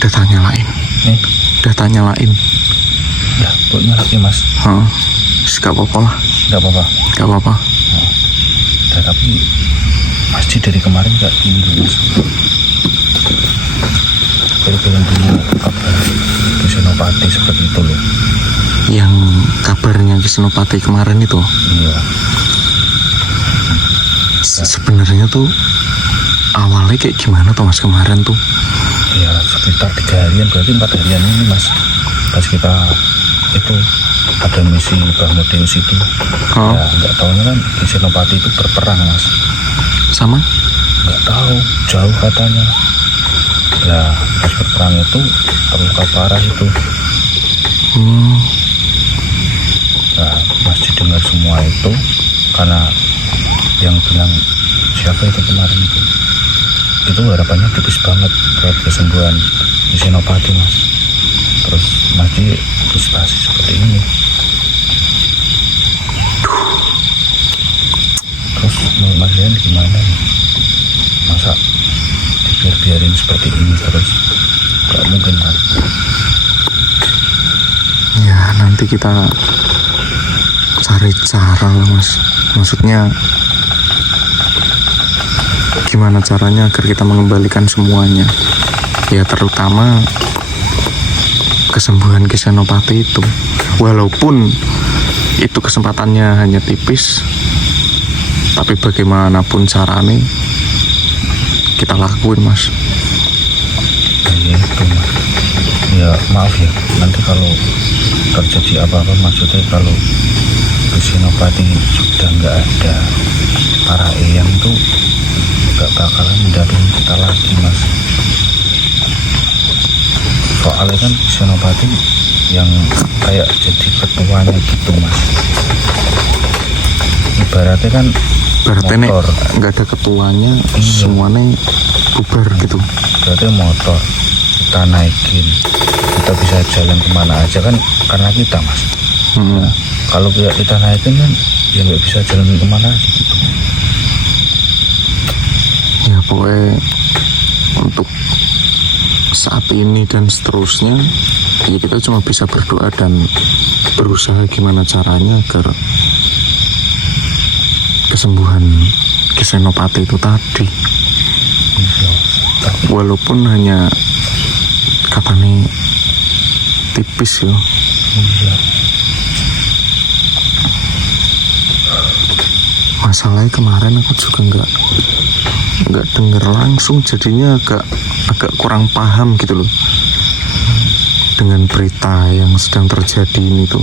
udah tanya lain. Udah tanya lain. Ya, pokoknya lagi mas. Gak apa-apa lah. Gak apa-apa. Gak apa-apa. Ya, tapi masjid dari kemarin gak tinggi mas. Kira-kira dulu kabar di Senopati seperti itu loh. Yang kabarnya di Senopati kemarin itu. Iya. Sebenarnya tuh awalnya kayak gimana tuh mas kemarin tuh? Ya sekitar 3 harian, berarti 4 harian ini mas. Pas kita itu ada misi Bahmudius itu. Ya nggak tahunya kan di Senopati itu berperang mas. Sama? Nggak tahu, jauh katanya. Lah pas berperang itu terluka parah itu. Nah masjid dengar semua itu karena yang bilang siapa itu kemarin itu harapannya tipis banget buat kesembuhan di Senopati mas. Terus masjid frustasi seperti ini. Terus menurut mas Rian gimana nih? Masa dibiarin seperti ini terus? Gak mungkin kan? Ya nanti kita cari cara lah mas. Maksudnya gimana caranya agar kita mengembalikan semuanya. Ya terutama kesembuhan Ki Senopati itu. Walaupun itu kesempatannya hanya tipis, tapi bagaimanapun caranya kita lakuin mas. Ya itu mas. Ya maaf ya, nanti kalau terjadi apa-apa, maksudnya kalau Ki Senopati sudah nggak ada, para eyang tuh nggak bakalan mendampingi kita lagi mas. Soalnya kan Senopati yang kayak jadi ketuanya gitu mas. Ibaratnya kan berarti motor nggak ada ketuanya, semuanya bubar gitu. Berarti motor kita naikin, kita bisa jalan kemana aja kan karena kita mas. Nah, kalau kita naikin kan ya nggak bisa jalan kemana aja gitu. Ya pokoknya untuk saat ini dan seterusnya ya kita cuma bisa berdoa dan berusaha gimana caranya agar kesembuhan Ki Senopati itu tadi, walaupun hanya katanya tipis ya. Masalahnya kemarin aku juga nggak dengar langsung, jadinya agak kurang paham gitu loh dengan berita yang sedang terjadi ini tuh.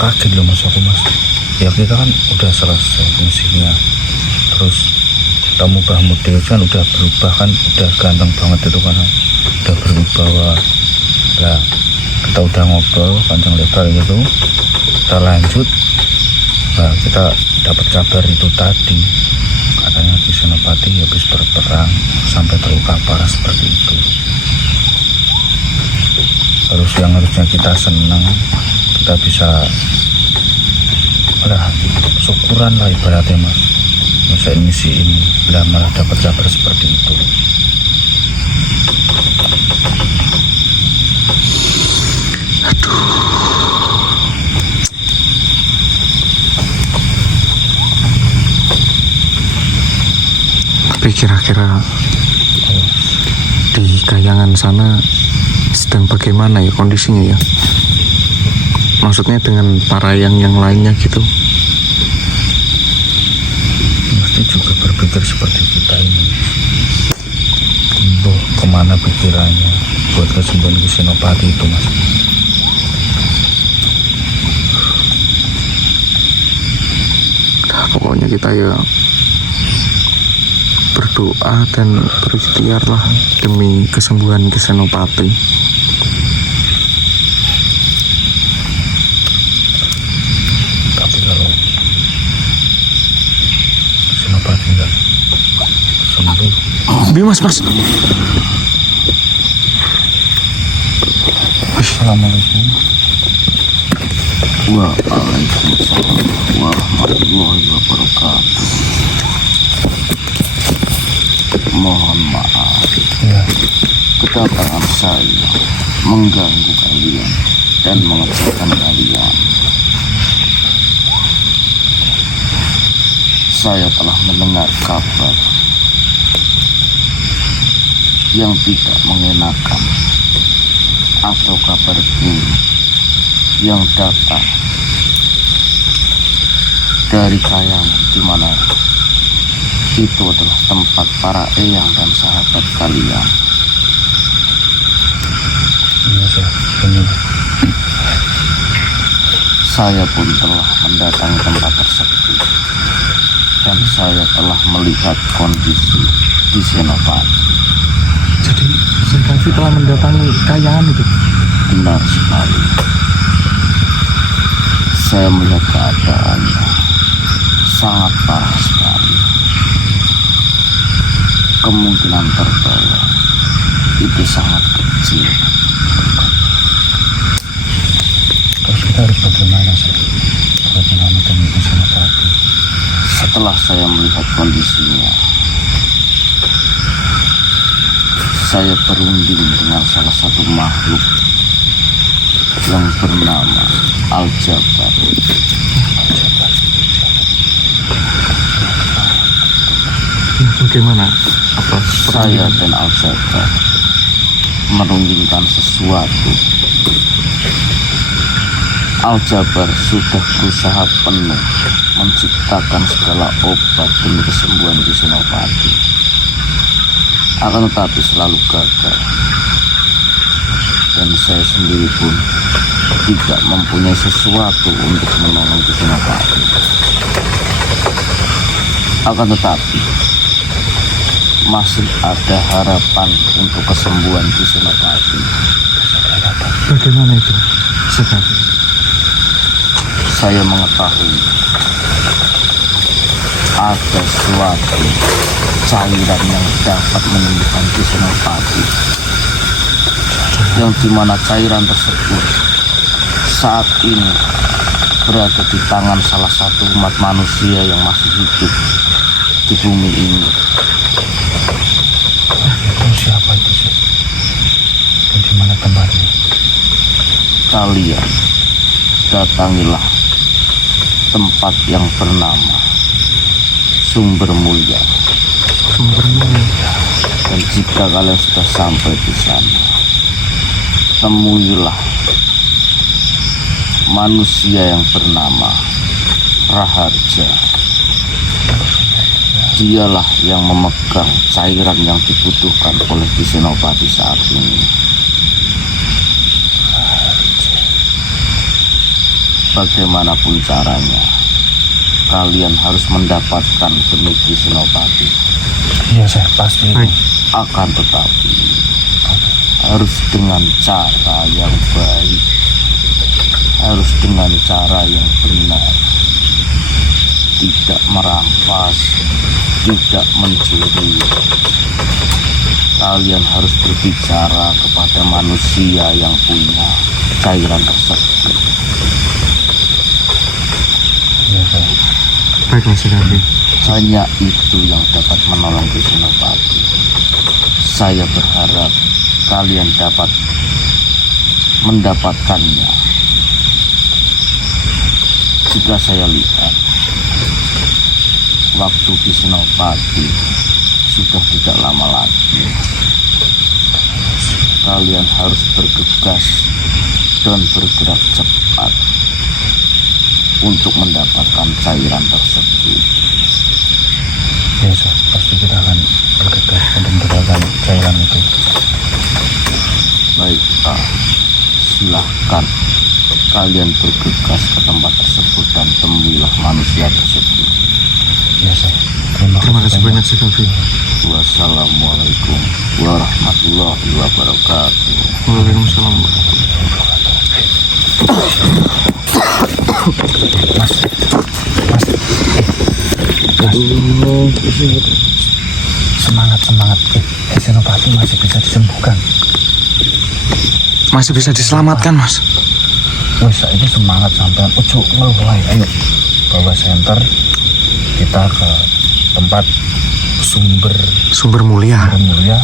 Kaget loh mas aku mas. Ya kita kan udah selesai misinya, terus tamu Bahmudius kan udah berubah kan, udah ganteng banget itu kan, udah berwibawa. Nah kita udah ngobrol panjang lebar gitu, kita lanjut. Nah kita dapat kabar itu tadi, katanya Ki Senopati habis berperang sampai terluka parah seperti itu. Terus yang harusnya kita senang, kita bisa syukuran lah ibaratnya mas. Masa misi ini lah malah dapat kabar seperti itu. Tapi kira-kira di Kahyangan sana sedang bagaimana ya kondisinya ya? Maksudnya dengan para yang lainnya gitu. Mesti juga berpikir seperti kita ini. Boh, kemana pikirannya buat kesembuhan Ki Senopati itu mas? Nah, pokoknya kita ya berdoa dan berikhtiar lah demi kesembuhan Ki Senopati. Tapi kalau Senopati enggak sembuh, Mas. Assalamualaikum. Waalaikumsalam warahmatullahi wabarakatuh. Mohon maaf. Ya. kedatangan saya mengganggu kalian dan mengecewakan kalian. Saya telah mendengar kabar yang tidak mengenakan atau kabar buruk yang datang dari Kayangan, di mana itu adalah tempat para eyang dan sahabat kalian. Iya, saya pun telah mendatangi tempat tersebut dan saya telah melihat kondisi di Senopati. Jadi Syekh Kaffi telah mendatangi Kayangan itu? Benar sekali. Saya melihat keadaannya sangat parah sekali. Kemungkinan tertolong itu sangat kecil. Terus kita harus bagaimana, sih? Bagaimana dengan Senopati? Setelah saya melihat kondisinya, saya berunding dengan salah satu makhluk yang bernama Al-Jabar. Bagaimana? Apa saya dan Al-Jabar merundingkan sesuatu. Al-Jabar sudah berusaha penuh menciptakan segala obat demi kesembuhan di Senopati, akan tetapi selalu gagal. Dan saya sendiri pun tidak mempunyai sesuatu untuk menolong di Senopati. Akan tetapi masih ada harapan untuk kesembuhan di Senopati. Bagaimana itu, Syekh Kaffi? Saya mengetahui ada suatu cairan yang dapat menyembuhkan di Senopati, yang dimana cairan tersebut saat ini berada di tangan salah satu umat manusia yang masih hidup di bumi ini. Siapa itu, sih? Dan di mana tempatnya? Kalian datangilah tempat yang bernama Sumber Mulia. Sumber Mulia. Dan jika kalian sudah sampai di sana, temuilah manusia yang bernama Raharja. Dialah yang memegang cairan yang dibutuhkan oleh Senopati saat ini. Bagaimanapun caranya, kalian harus mendapatkan demi Senopati. Iya, saya pasti. Akan tetapi harus dengan cara yang baik, harus dengan cara yang benar, tidak merampas, tidak mencuri. Kalian harus berbicara kepada manusia yang punya cairan tersebut. Ya, Baiklah, Syekh Kaffi. hanya itu yang dapat menolong Senopati. Saya berharap kalian dapat mendapatkannya. Jika saya lihat waktu di Senopati sudah tidak lama lagi, kalian harus bergegas dan bergerak cepat untuk mendapatkan cairan tersebut. Ya, pasti kita akan bergegas untuk mendapatkan cairan itu. Baiklah, silahkan kalian bergegas ke tempat tersebut dan temuilah manusia tersebut. Ya, Terima kasih banyak, Syekh Kaffi. Wassalamualaikum warahmatullahi wabarakatuh. Waalaikumsalam warahmatullahi Semangat. Senopati masih bisa disembuhkan. Masih bisa diselamatkan, Mas. Wes, ini semangat sampean. Ojo ngeluh. Ayo bawa senter kita ke tempat sumber Sumber Mulia. Mulia.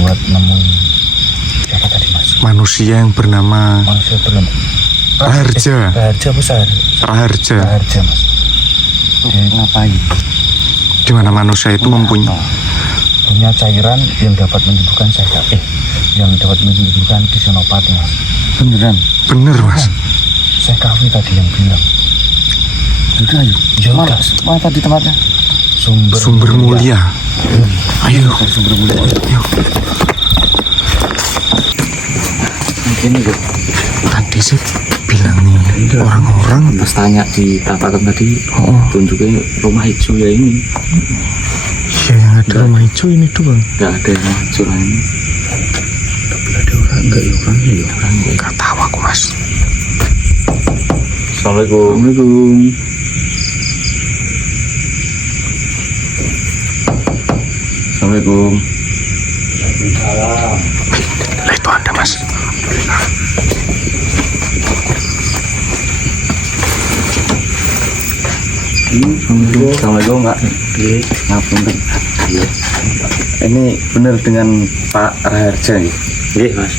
buat nemuin siapa tadi mas? Manusia yang bernama Manusia belum. Raharja. Raharja besar. Raharja. Raharja mas. Dia ngapain? Di mana manusia itu mempunyai Punya cairan yang dapat menyembuhkan yang dapat menyembuhkan kisenopati mas. Beneran? bener mas. Saya Kavi tadi yang bilang. Udah ayo. Ya udah. Mana tadi tempatnya? Sumber mulia. Ayo. Sumber mulia. Ayo. Ini gitu. Tadi sih bilang nih orang-orang Pas tanya di tatakan tadi, tunjuknya rumah hijau ya ini. ya yang ada rumah hijau ini doang. Nggak ada yang hijau lain. Tapi ada orang nggak ya orangnya ya orangnya. Gak tahu aku mas. Assalamualaikum. Assalamualaikum. Assalamualaikum. Lah itu anda mas. Assalamualaikum Kak. Ngapunten. Ini benar dengan Pak Raharja ya? Iya Mas.